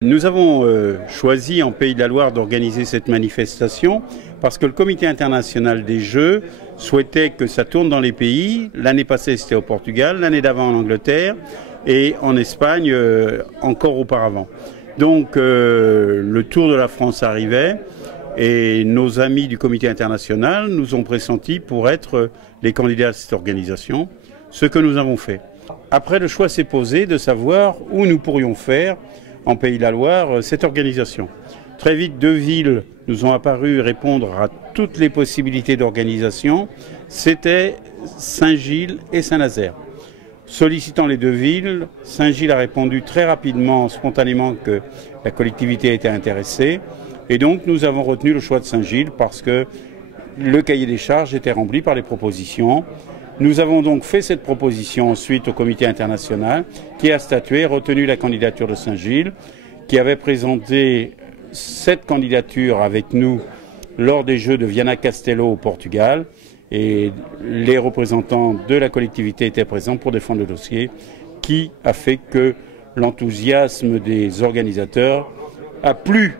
Nous avons choisi en Pays de la Loire d'organiser cette manifestation parce que le Comité international des Jeux souhaitait que ça tourne dans les pays. L'année passée c'était au Portugal, l'année d'avant en Angleterre et en Espagne encore auparavant. Donc le tour de la France arrivait et nos amis du Comité international nous ont pressentis pour être les candidats à cette organisation, ce que nous avons fait. Après, le choix s'est posé de savoir où nous pourrions faire en Pays de la Loire cette organisation. Très vite, deux villes nous ont apparu répondre à toutes les possibilités d'organisation. C'était Saint-Gilles et Saint-Nazaire. Sollicitant les deux villes, Saint-Gilles a répondu très rapidement, spontanément, que la collectivité était intéressée. Et donc, nous avons retenu le choix de Saint-Gilles parce que le cahier des charges était rempli par les propositions. Nous avons donc fait cette proposition ensuite au comité international qui a statué, retenu la candidature de Saint-Gilles, qui avait présenté cette candidature avec nous lors des Jeux de Viana Castello au Portugal. Et les représentants de la collectivité étaient présents pour défendre le dossier, qui a fait que l'enthousiasme des organisateurs a plu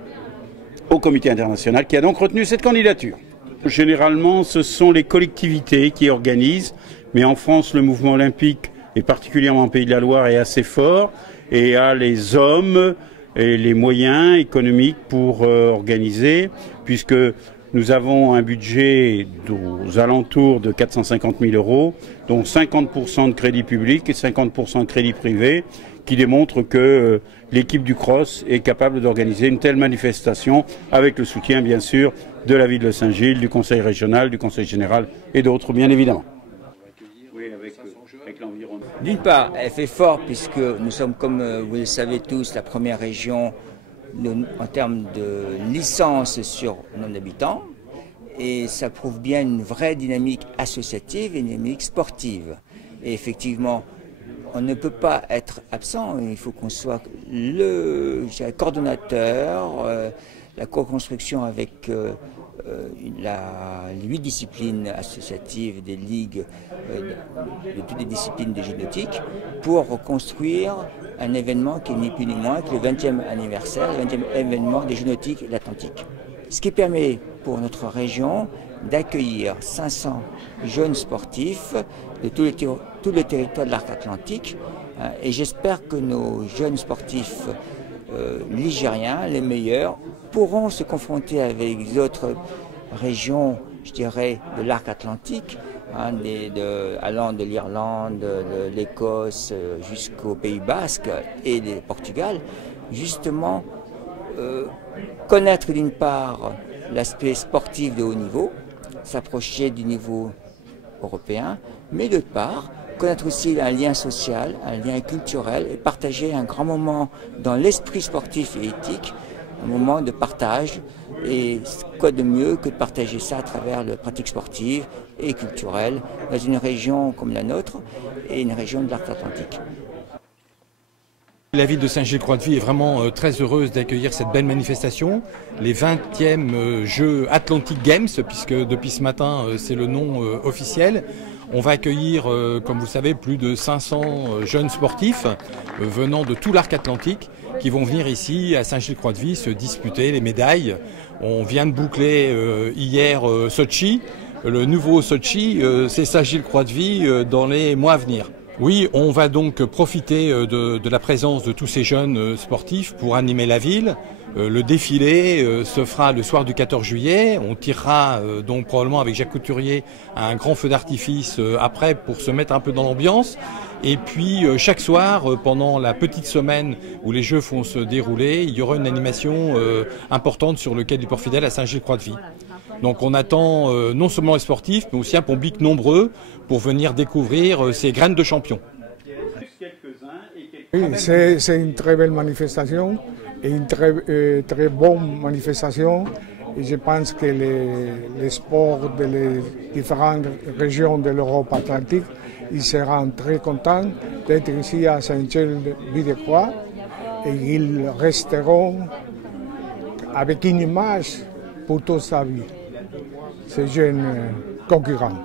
au comité international qui a donc retenu cette candidature. Généralement, ce sont les collectivités qui organisent, mais en France, le mouvement olympique, et particulièrement en Pays de la Loire, est assez fort et a les hommes et les moyens économiques pour organiser, puisque nous avons un budget aux alentours de 450 000 €, dont 50% de crédit public et 50% de crédit privé, qui démontre que l'équipe du Cross est capable d'organiser une telle manifestation avec le soutien, bien sûr, de la ville de Saint-Gilles, du conseil régional, du conseil général et d'autres, bien évidemment. Oui, avec l'environnement. D'une part, elle fait fort puisque nous sommes, comme vous le savez tous, la première région en termes de licence sur nombre d'habitants. Et ça prouve bien une vraie dynamique associative et une dynamique sportive. Et effectivement, on ne peut pas être absent, il faut qu'on soit le coordonnateur, la co-construction avec les 8 disciplines associatives des ligues de toutes les disciplines des Jeux nautiques pour construire un événement qui n'est plus ni moins que le 20e anniversaire, le 20e événement des Jeux nautiques de l'Atlantique. Ce qui permet pour notre région d'accueillir 500 jeunes sportifs de tout le territoire de l'arc atlantique. Et j'espère que nos jeunes sportifs ligériens, les meilleurs, pourront se confronter avec les autres régions, je dirais, de l'arc atlantique, allant de l'Irlande, de l'Écosse jusqu'au Pays Basque et du Portugal, justement connaître d'une part l'aspect sportif de haut niveau, s'approcher du niveau européen, mais d'autre part, connaître aussi un lien social, un lien culturel et partager un grand moment dans l'esprit sportif et éthique, un moment de partage. Et quoi de mieux que de partager ça à travers la pratique sportive et culturelle dans une région comme la nôtre et une région de l'arc atlantique. La ville de Saint-Gilles-Croix-de-Vie est vraiment très heureuse d'accueillir cette belle manifestation, les 20e Jeux Atlantic Games, puisque depuis ce matin c'est le nom officiel. On va accueillir, comme vous le savez, plus de 500 jeunes sportifs venant de tout l'arc atlantique qui vont venir ici à Saint-Gilles-Croix-de-Vie se disputer les médailles. On vient de boucler hier Sochi. Le nouveau Sochi, c'est Saint-Gilles-Croix-de-Vie dans les mois à venir. Oui, on va donc profiter de la présence de tous ces jeunes sportifs pour animer la ville. Le défilé se fera le soir du 14 juillet. On tirera donc probablement avec Jacques Couturier un grand feu d'artifice après pour se mettre un peu dans l'ambiance. Et puis chaque soir, pendant la petite semaine où les Jeux vont se dérouler, il y aura une animation importante sur le quai du Port-Fidèle à Saint-Gilles-Croix-de-Vie. Donc on attend non seulement les sportifs, mais aussi un public nombreux pour venir découvrir ces graines de champions. Oui, c'est une très belle manifestation et une très bonne manifestation. Et je pense que les sports des différentes régions de l'Europe atlantique, ils seront très contents d'être ici à Saint-Gilles-de-Croix et ils resteront avec une image pour toute sa vie, ces jeunes concurrents.